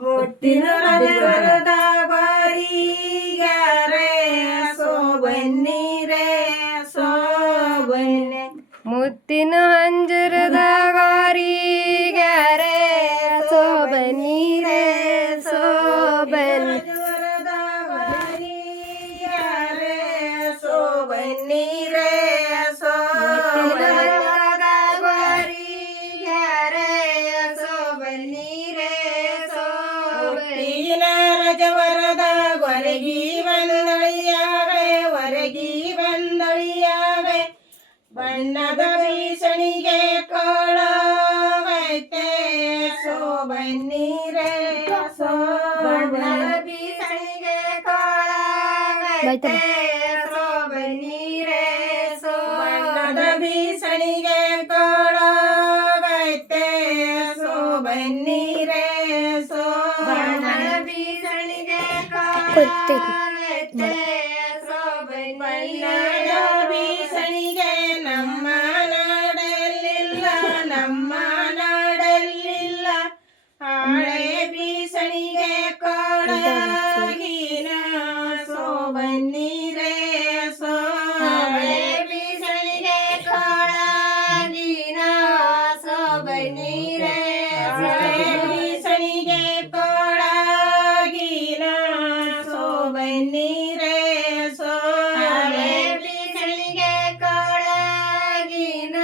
ಮುತ್ತಿನ ರಜವರದ ಬಾರಿಗಾರೆ ಸೋಬನ್ನೀರೇ ಸೋಬನ್ನೆ ಮುತ್ತಿನ ಹಂಜರದ ಗಾರಿಗಾರೆ ಸೋಬನ್ನೀರೇ ಸೋಬನ್ನೆ ರಜವರದ ಬಾರಿಗಾರೆ ಸೋಬನ್ನೀರೇ ರಜವರದ ಹೊರಗಿ ಬಂದಳಿಯಾವೆ ಹೊರಗಿ ಬಂದಳಿಯಾವೆ ಬಣ್ಣದ ಭೀಷಣಿಗೆ ಕೋಳವೈತೆ ಸೋಬನ್ನೀರೇ ಬಣ್ಣದ ಭೀಷಣಿಗೆ ಕೋಳವೈತೆ ಸೋಬನ್ನೀರೇ ಬಣ್ಣದ ಭೀಷಣಿಗೆ ಕೋಳವೈತೆ ಸೋಬನ್ನೀರೇ ಭೀಷಣಿಗೆ ನಮ್ಮ ನಾಡಲ್ಲಿಲ್ಲ ನಮ್ಮ ನಾಡಲ್ಲಿಲ್ಲ ಹಳೆ ಭೀಷಣಿಗೆ ಕೊಡಗಿನ ಸೋಬನ್ನೀರೇ ಹಳೆ ಭೀಷಣಿಗೆ ಕೊಡಗಿನ ಸೋಬನ್ನೀರೇ ಭೀಷಣಿಗೆ ಕೊಡಗಿನ ಸೋಬನ್ನೀರೇ ಹಳೆ ಭೀಷಣಿಗೆ ಕೊಡಗಿನ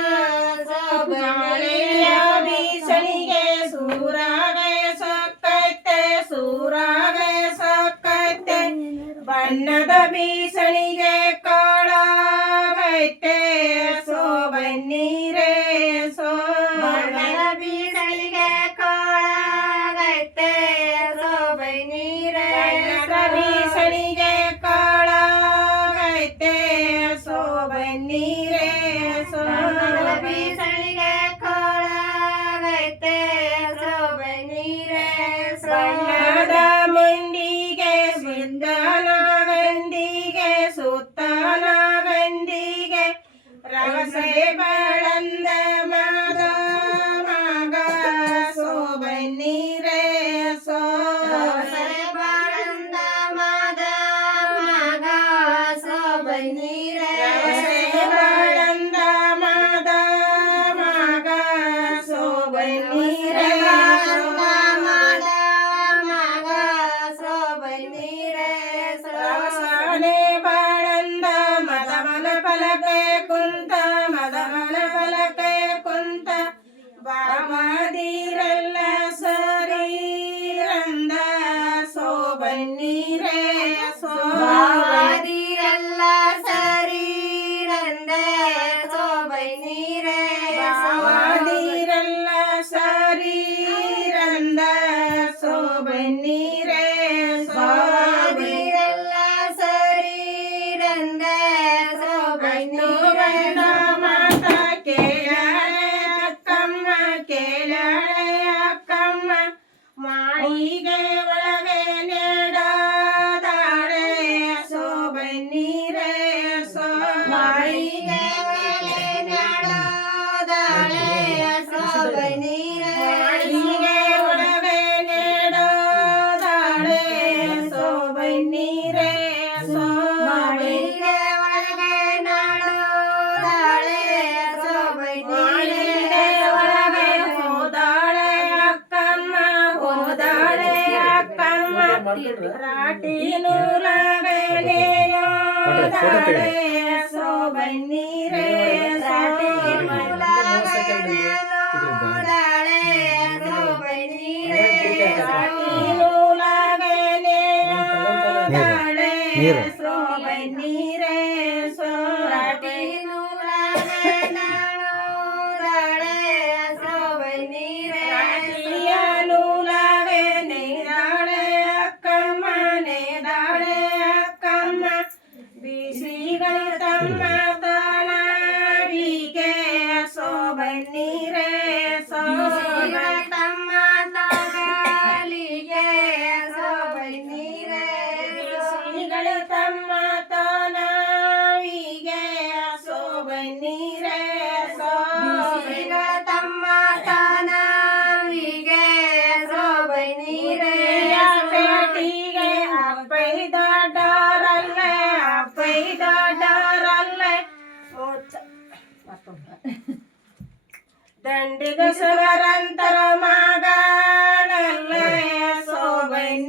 ಸೋಬನ್ನೀರೇ ಭೀಷಣಿಗೆ ಸೂರಾಗೆ ಸೊಕ್ಕೈತೆ ಸೂರಾಗೆ ಸೊಕ್ಕೈತೆ ಬಣ್ಣದ ಭೀಷಣಿಗೆ ಕೊಳಗೈತೆ ಸೋಬನ್ನೀರೇ ಬಣ್ಣದ ಭೀಷಣಿಗೆ ಕೊಳಗೈತೆ ಸೋಬನ್ನೀರೇ ಭೀಷಣಿಗೆ ಕೊಳಗೈತೆ ಸೋಬನ್ನೀರೇ ಭೀಷಣಿಗೆ ಕೊಳಗೈತೆ ಸೋಬನ್ನೀರೇ ಬಣ್ಣದ ಮುಂಡಿಗೆ ಸಿದ್ಧನಗಂದಿಗೆ ಸುತ್ತನಗಂದಿಗೆ ರವಸೆ ಬಳಂದ ಮಗ ಮಗ ಸೋಬನ್ನೀರೇ ರವಸೆ ಬಳಂದ ಮಗ ಮಗ ಸೋಬನ್ನೀರೇ ರವಸೆ ಬಳಂದ ಮಗ ಮಗ ಸೋಬನ್ನೀರೇ ರವಸನೆ ಬಳಂದ ಮದಮನ ಫಲಕೆ ಕುಂತ ಮದಮನ ಫಲಕೆ ಕುಂತ ಬಾಮದಿರಲ್ಲ ಸರೀರಂದ ಸೋಬನ್ನೀರೇ ಬಾಮದಿರಲ್ಲ ಸರೀರಂದ ಸೋಬನ್ನೀರೇ ಬಾಮದಿರಲ್ಲ ಸರೀರಂದ ಸೋಬನ್ನೀರೇ ಬಾಮದಿರಲ್ಲ ಸರೀರಂದ ಸೋಬನ್ನೀರೇ ಮಾತ ಕೇಳಳೆ ಅಕ್ಕಮ್ಮ ಕೇಳಳೆ ಅಕ್ಕಮ್ಮ ಮಾಳಿಗೆ ಒಳಗೆ ನೆಡದಾಳೆ ಸೋಬನ್ನೀರೇ ಮಾಳಿಗೆ ಒಳಗೆ ನೆಡದಾಳೆ ಸೋಬನ್ನೀರೇ ಮಾಳಿಗೆ ಒಳಗೆ ನೆಡದಾಳೆ ಸೋಬನ್ನೀರೇ ಮಾಳಿಗೆ ಒಳಗೆ ನೆಡದಾಳೆ ಸೋಬನ್ನೀರೇ ಒಳಗೆ ಹೋದಾಳೆ ಅಕ್ಕಮ್ಮ ಹೋದಾಳೆ ಅಕ್ಕಮ್ಮ ರಾಟಿ ನೂಲಾಗೆ ನೇಯೋದಾಳೆ ಸೋಬನ್ನೀರೇ ರಾಟಿ ನೂಲಾಗೆ ನೇಯೋದಾಳೆ ಸೋಬನ್ನೀರೇ ರಾಟಿ ನೂಲಾಗೆ ನೇಯೋದಾಳೆ ಸೋಬನ್ನೀರೇ ರಾಟಿ ನೂಲಾಗೆ ನೇಯೋದಾಳೆ ಸೋಬನ್ನೀರೇ ರಾಟಿಯ ನೂಲಾಗೆ ನೇದಾಳೆ ಅಕ್ಕಮ್ಮ ನೇದಾಳೆ ಅಕ್ಕಮ್ಮ ಬಿಸಿಗಳ ತಮ್ಮ ತಾಳಿಗೆ ಸೋಬನ್ನೀರೇ ತಮ್ಮ ತಾಳಿಗೆ ಸೋಬನ್ನೀರೇ ಬಿಸಿಗಳ ತಮ್ಮ ದಂಡಿಗ ಸುಗರಂತರ ಮಗನಲ್ಲಯ್ಯ ಸೋಬನಿ